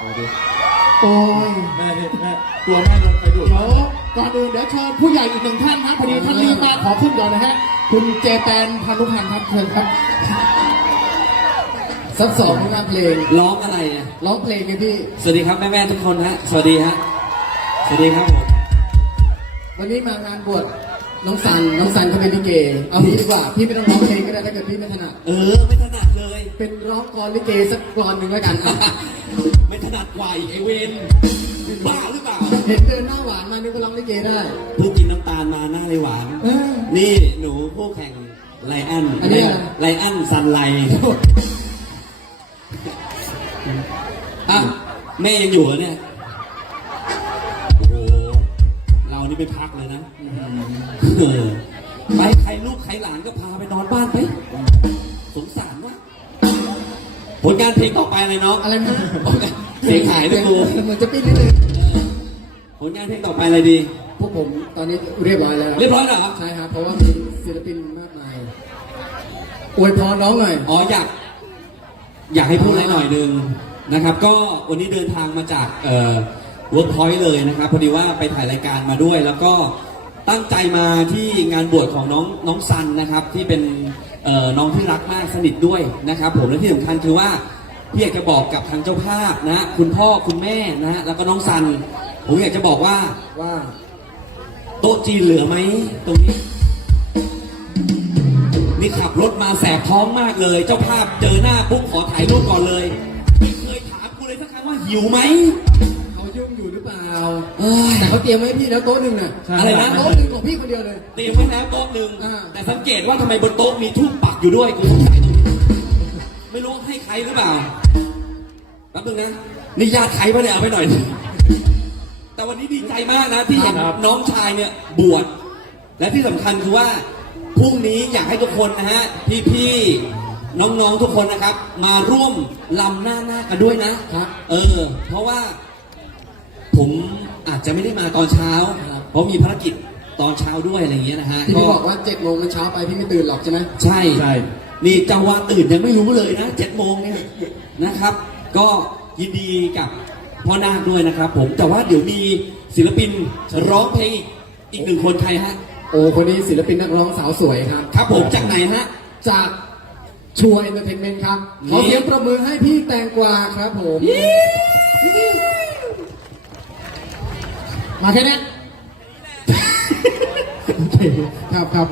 โอ้ยแม่แม่กลัวแม่ลงไปดูดเดี๋ยวก่อนอื่นเดี๋ยวเชิญผู้ใหญ่อีกหนึ่งท่านนะพอดีท่านรีบมาขอขึ้นก่อนนะฮะ คุณเจแปนพานุพันธ์ครับเชิญครับสักสองงานเพลงร้องอะไรเนี่ย ร้องเพลงไงพี่ สวัสดีครับแม่แม่ๆทุกคนฮะ สวัสดีฮะ สวัสดีครับผม วันนี้มางานบวช น้องสัน น้องสันเขาเป็นลิเก เอางี้ดีกว่า พี่ไม่ต้องร้องเพลงก็ได้ถ้าเกิดพี่ไม่ถนัด เออ ไม่ถนัดเลย เป็นร้องกลอนลิเกสักกลอนหนึ่งแล้วกันอะไม่ถนัดกว่าอีกไอเวนบ้าหรือเปล่า เห็นเดินหน้าหวานมานึกว่าร้องลิเกได้ เพิ่งกินน้ำตาลมาหน้าเลยหวาน เออ นี่หนูผู้แข่งไลอันอันนี้อะไร ไลอันซันไลอะแม่ยังอยู่เหรอเนี่ย โอ้โห เรานี่ไปพักเลยนะ เออไปใครลูกใครหลานก็พาไปนอนบ้านไป สงสารวะผลงานเพลงต่อไปอะไรน้องอะไรนะเสียงหายด้วยกูเหมือนจะปิ้นนิดนึงผลงานเพลงต่อไปอะไรดี พวกผมตอนนี้เรียบร้อยแล้ว เรียบร้อยเหรอใช่ครับ เพราะว่ามีศิลปินมากมายอวยพรน้องหน่อย อ๋ออยาก อยากให้พูดอะไรหน่อยหนึงนะครับ ก็วันนี้เดินทางมาจากเอ่อเวิร์กพอยต์เลยนะครับ พอดีว่าไปถ่ายรายการมาด้วย แล้วก็ ตั้งใจมาที่งานบวชของน้องน้องซันนะครับ ที่เป็นน้องที่รักมากสนิทด้วยนะครับ ผมและที่สำคัญคือว่าพี่อยากจะบอกกับทางเจ้าภาพนะ คุณพ่อคุณแม่นะฮะแล้วก็น้องซัน ผมอยากจะบอกว่าว่าโต๊ะจีนเหลือไหมตรงนี้นี่ขับรถมาแสบท้องมากเลย เจ้าภาพเจอหน้าปุ๊บขอถ่ายรูปก่อนเลยไม่เคยถามกูเลยสักครั้งว่าหิวไหม เอ้ยแต่เขาเตรียมไว้ให้พี่แล้วโต๊ะหนึ่งน่ะอะไรนะ โต๊ะหนึ่งของพี่คนเดียวเลย เตรียมไว้แล้วโต๊ะหนึ่งอ่า แต่สังเกตว่าทำไมบนโต๊ะมีทูบปักอยู่ด้วยกูสงสัยตรงนี้ไม่รู้ให้ใครหรือเปล่าแป๊บนึงนะนี่ญาติใครปะเนี่ยเอาไปหน่อย แต่วันนี้ดีใจมากนะที่เห็นน้องชายเนี่ยบวชและที่สำคัญคือว่าพรุ่งนี้อยากให้ทุกคนนะฮะพี่ๆน้องๆทุกคนนะครับ มาร่วมลำหน้าหน้ากันด้วยนะครับ เออ เพราะว่า ผมอาจจะไม่ได้มาตอนเช้าครับเพราะมีภารกิจตอนเช้าด้วยอะไรอย่างเงี้ยนะฮะที่พี่บอกว่าเจ็ดโมงมันเช้าไปพี่ไม่ตื่นหรอกใช่ไหมใช่ใช่นี่เจ้าวาดตื่นยังไม่รู้เลยนะเจ็ดโมงเนี่ยนะครับ ก็ยินดีกับพ่อนาคด้วยนะครับ ผมแต่ว่าเดี๋ยวมีศิลปินร้องเพลงอีกอีกหนึ่งคนใครฮะ โอ้คนนี้ศิลปินนักร้องสาวสวยครับ ครับผมจากไหนฮะ จากชัวร์เอนเตอร์เทนเมนต์ครับนี่ขอเสียงประมือให้พี่แตงกวาครับผม มาแค่นี้ โอเคครับครับ